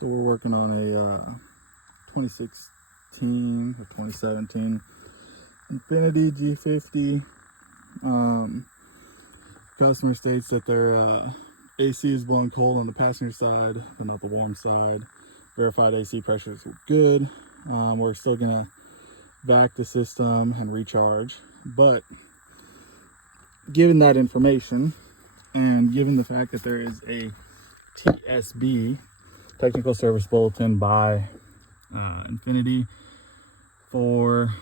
So we're working on a 2016 or 2017 Infiniti G50. Customer states that their AC is blowing cold on the passenger side, but not the warm side. Verified AC pressures were good. We're still gonna vac the system and recharge, but given that information and given the fact that there is a TSB, technical service bulletin, by Infiniti for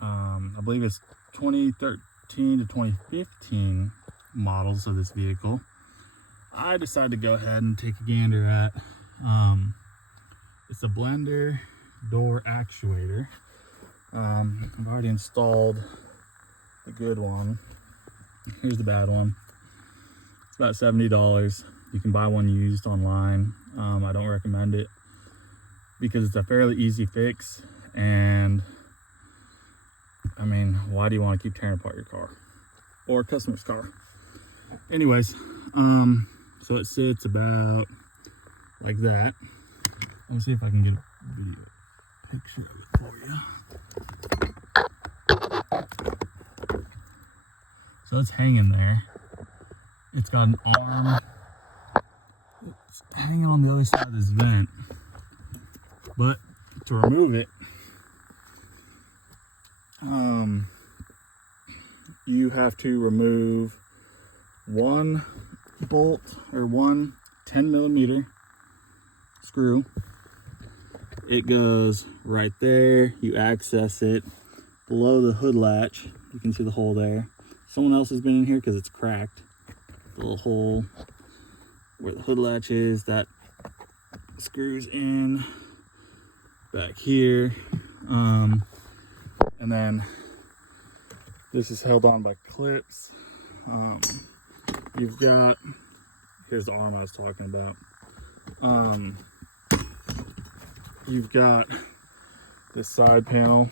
I believe it's 2013 to 2015 models of this vehicle, I decided to go ahead and take a gander at it's a blender door actuator. I've already installed the good one. Here's the bad one. It's about $70. You can buy one used online. I don't recommend it because it's a fairly easy fix, and I mean, why do you want to keep tearing apart your car or a customer's car? Anyways, so it sits about like that. Let me see if I can get a video picture of it for you. So it's hanging there. It's got an arm. It's hanging on the other side of this vent. But to remove it, you have to remove one bolt or one 10mm screw. It goes right there. You access it below the hood latch. You can see the hole there. Someone else has been in here because it's cracked. The little hole where the hood latch is, that screws in back here. And then this is held on by clips. You've got, here's the arm I was talking about. You've got this side panel,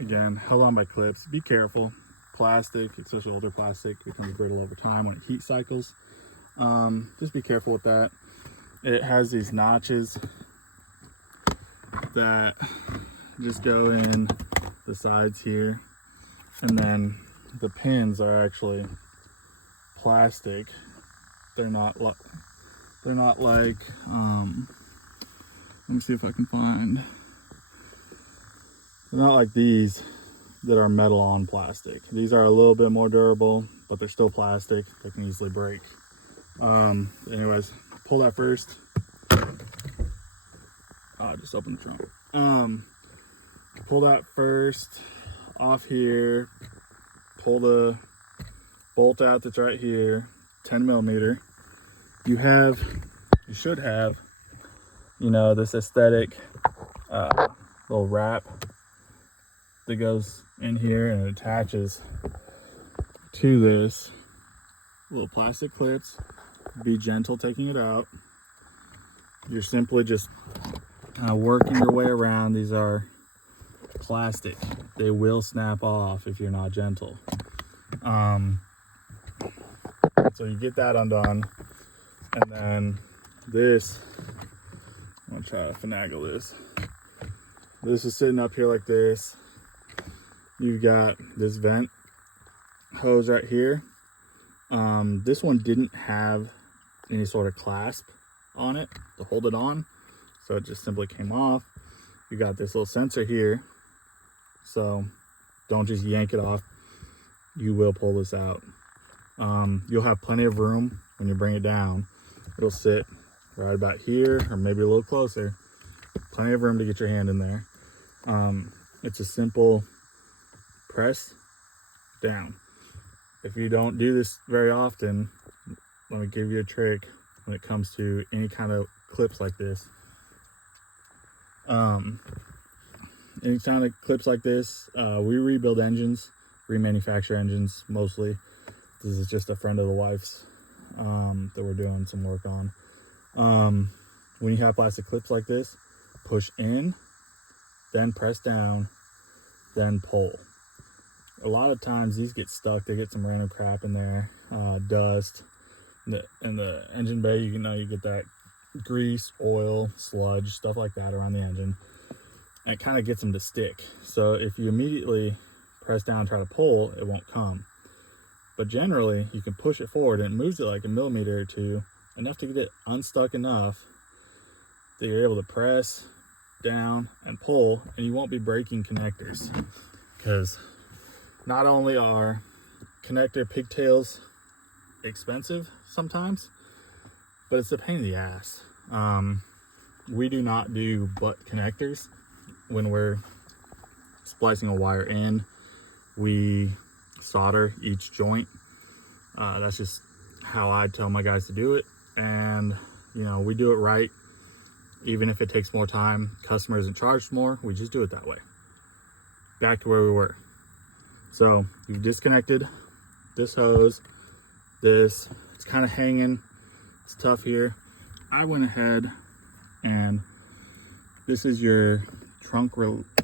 again, held on by clips. Be careful. Plastic, especially older plastic, becomes brittle over time when it heat cycles. Just be careful with that. It has these notches that just go in the sides here, and then the pins are actually plastic. They're not like let me see if I can find, they're not like these that are metal on plastic. These are a little bit more durable, but they're still plastic. They can easily break. Anyways, pull that first. Just open the trunk. Pull that first off here. Pull the bolt out that's right here, 10mm. You should have, this aesthetic little wrap that goes in here and it attaches to this little plastic clips. Be gentle taking it out. You're simply just kind of working your way around. These are plastic. They will snap off if you're not gentle. So you get that undone, and then this, I'm gonna try to finagle this. This is sitting up here like this. You've got this vent hose right here. This one didn't have any sort of clasp on it to hold it on, so it just simply came off. You got this little sensor here, so don't just yank it off. You will pull this out. You'll have plenty of room when you bring it down. It'll sit right about here or maybe a little closer. Plenty of room to get your hand in there. It's a simple press down. If you don't do this very often, let me give you a trick when it comes to any kind of clips like this. Any kind of clips like this, we rebuild engines, remanufacture engines mostly. This is just a friend of the wife's that we're doing some work on. When you have plastic clips like this, push in, then press down, then pull. A lot of times these get stuck. They get some random crap in there, dust. In the engine bay, you get that grease, oil, sludge, stuff like that around the engine, and it kind of gets them to stick. So if you immediately press down and try to pull, it won't come. But generally, you can push it forward and it moves it like a millimeter or two, enough to get it unstuck enough that you're able to press down and pull, and you won't be breaking connectors. Because not only are connector pigtails expensive sometimes, but it's a pain in the ass. We do not do butt connectors when we're splicing a wire in. We solder each joint. That's just how I tell my guys to do it, and you know, we do it right. Even if it takes more time, customer isn't charged more, we just do it that way. Back to where we were. So you've disconnected this hose, it's kind of hanging, it's tough here. I went ahead and this is your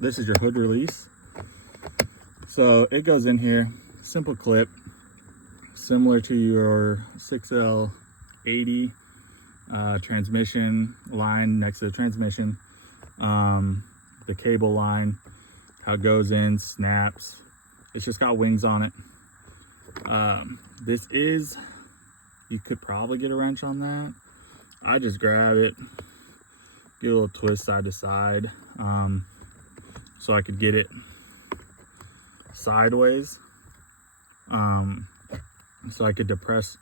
this is your hood release. So it goes in here, simple clip, similar to your 6L80 transmission line next to the transmission. The cable line, how it goes in, snaps. It's just got wings on it. This is, you could probably get a wrench on that. I just grab it, give it a little twist side to side, so I could get it sideways, so I could depress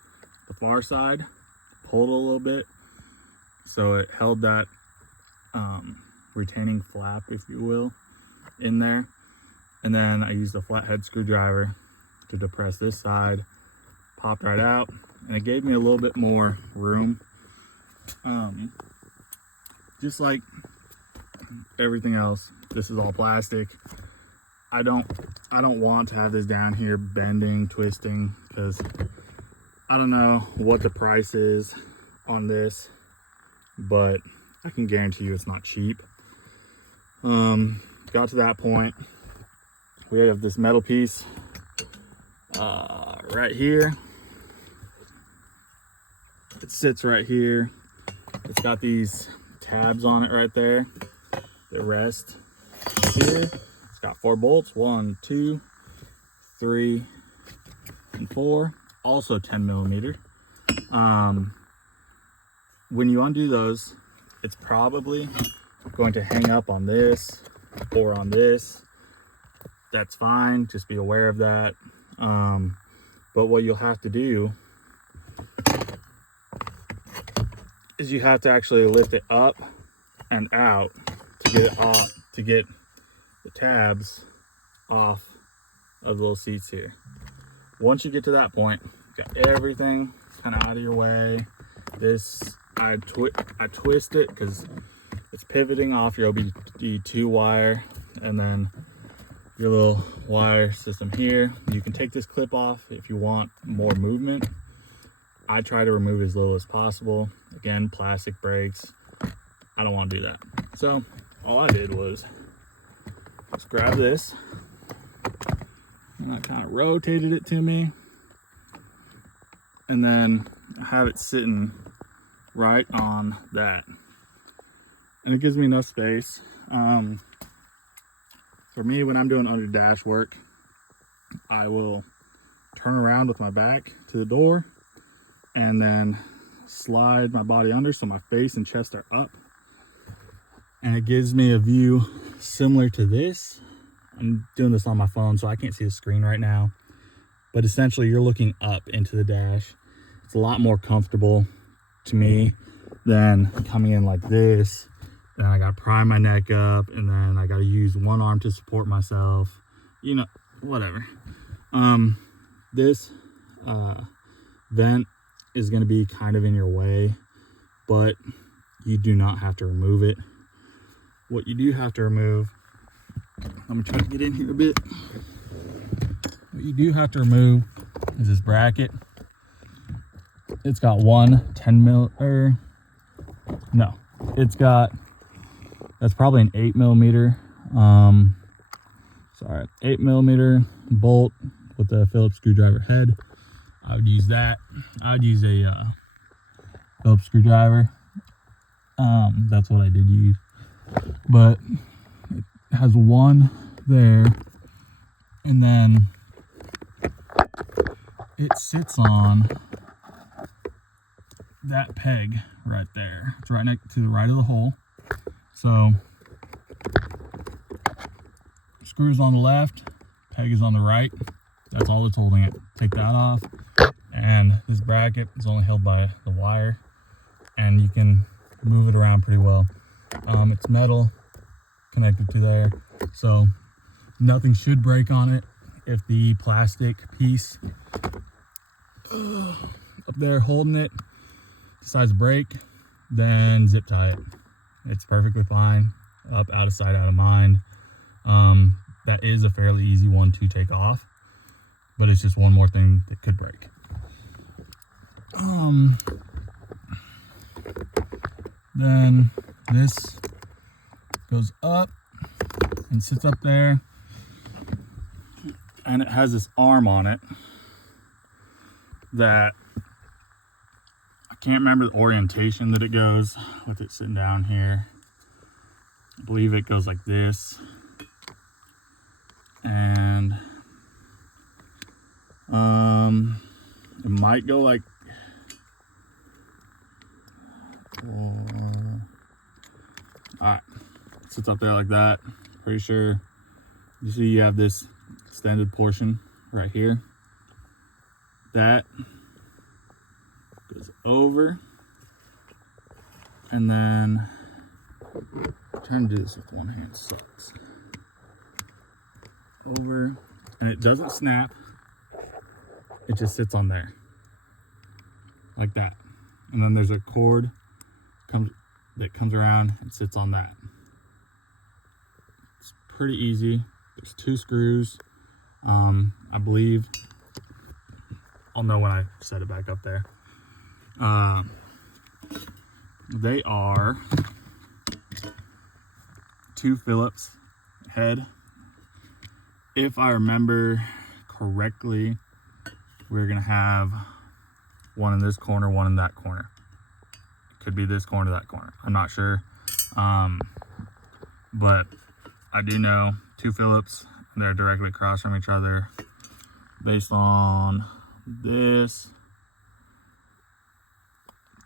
the far side, pull it a little bit, so it held that retaining flap, if you will, in there. And then I used a flathead screwdriver to depress this side, popped right out, and it gave me a little bit more room. Just like everything else, this is all plastic. I don't want to have this down here bending, twisting, because I don't know what the price is on this, but I can guarantee you it's not cheap. Got to that point. We have this metal piece right here. It sits right here. It's got these tabs on it right there that rest here. It's got 4 bolts, 1, 2, 3, and 4. Also 10 millimeter. When you undo those, it's probably going to hang up on this or on this. That's fine, just be aware of that. But what you'll have to do is you have to actually lift it up and out to get it off, to get the tabs off of the little seats here. Once you get to that point, got everything kind of out of your way. This, I twist it because it's pivoting off your OBD2 wire, and then your little wire system here. You can take this clip off if you want more movement. I try to remove as little as possible. Again, plastic breaks. I don't want to do that. So all I did was just grab this, and I kind of rotated it to me, and then have it sitting right on that. And it gives me enough space. For me, when I'm doing under dash work, I will turn around with my back to the door and then slide my body under so my face and chest are up. And it gives me a view similar to this. I'm doing this on my phone, so I can't see the screen right now. But essentially, you're looking up into the dash. It's a lot more comfortable to me than coming in like this. Then I gotta pry my neck up, and then I gotta use one arm to support myself. You know, whatever. This vent is gonna be kind of in your way, but you do not have to remove it. What you do have to remove, let me try to get in here a bit. What you do have to remove is this bracket. It's got that's probably an 8 millimeter, 8 millimeter bolt with the Phillips screwdriver head. I would use that. I would use a Phillips screwdriver. That's what I did use. But it has one there, and then it sits on that peg right there. It's right next to the right of the hole. So screws on the left, peg is on the right. That's all that's holding it. Take that off, and this bracket is only held by the wire, and you can move it around pretty well. It's metal connected to there, so nothing should break on it. If the plastic piece up there holding it decides to break, then zip tie it. It's perfectly fine. Up, out of sight, out of mind. That is a fairly easy one to take off, but it's just one more thing that could break. Then this goes up and sits up there, and it has this arm on it that I can't remember the orientation that it goes with it sitting down here. I believe it goes like this, and it might go like alright, sits up there like that. Pretty sure you see you have this extended portion right here that goes over, and then trying to do this with one hand sucks. Over, and it doesn't snap, it just sits on there like that, and then there's a cord that comes around and sits on that. It's pretty easy. There's 2 screws. I believe I'll know when I set it back up there. They are 2 Phillips head. If I remember correctly, we're gonna have one in this corner, one in that corner. It could be this corner, that corner. I'm not sure. But I do know 2 Phillips, they're directly across from each other. Based on this,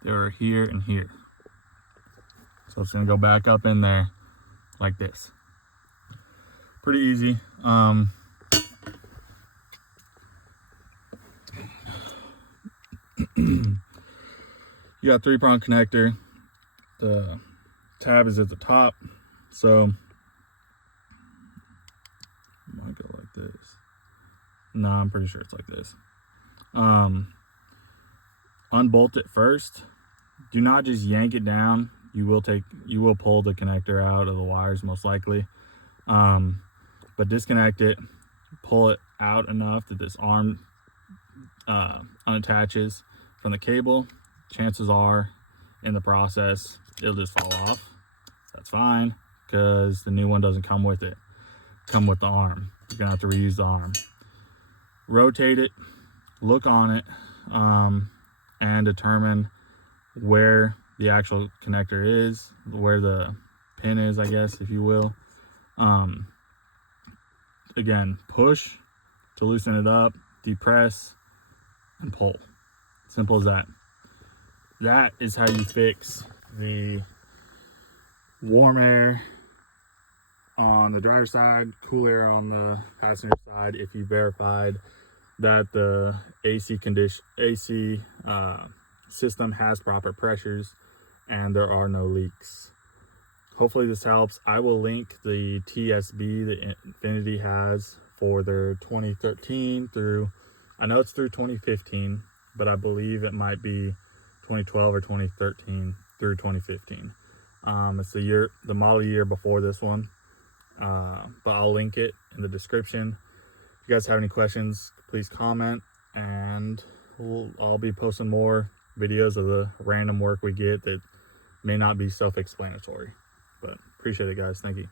they're here and here. So it's gonna go back up in there like this. Pretty easy. You got 3-prong connector. The tab is at the top, so it might go like this. No, I'm pretty sure it's like this. Unbolt it first. Do not just yank it down. You will pull the connector out of the wires most likely. But disconnect it, pull it out enough that this arm unattaches from the cable. Chances are in the process it'll just fall off. That's fine, because the new one doesn't come with it. Come with the arm. You're gonna have to reuse the arm. Rotate it, look on it, and determine where the actual connector is, where the pin is, I guess, if you will. Again, push to loosen it up, depress, and pull. Simple as that. That is how you fix the warm air on the driver's side, cool air on the passenger side, if you verified that the AC system has proper pressures and there are no leaks. Hopefully this helps. I will link the TSB that Infiniti has for their 2013 through, I know it's through 2015, but I believe it might be 2012 or 2013 through 2015. It's the model year before this one, but I'll link it in the description. If you guys have any questions, please comment, and I'll be posting more videos of the random work we get that may not be self-explanatory. But appreciate it, guys. Thank you.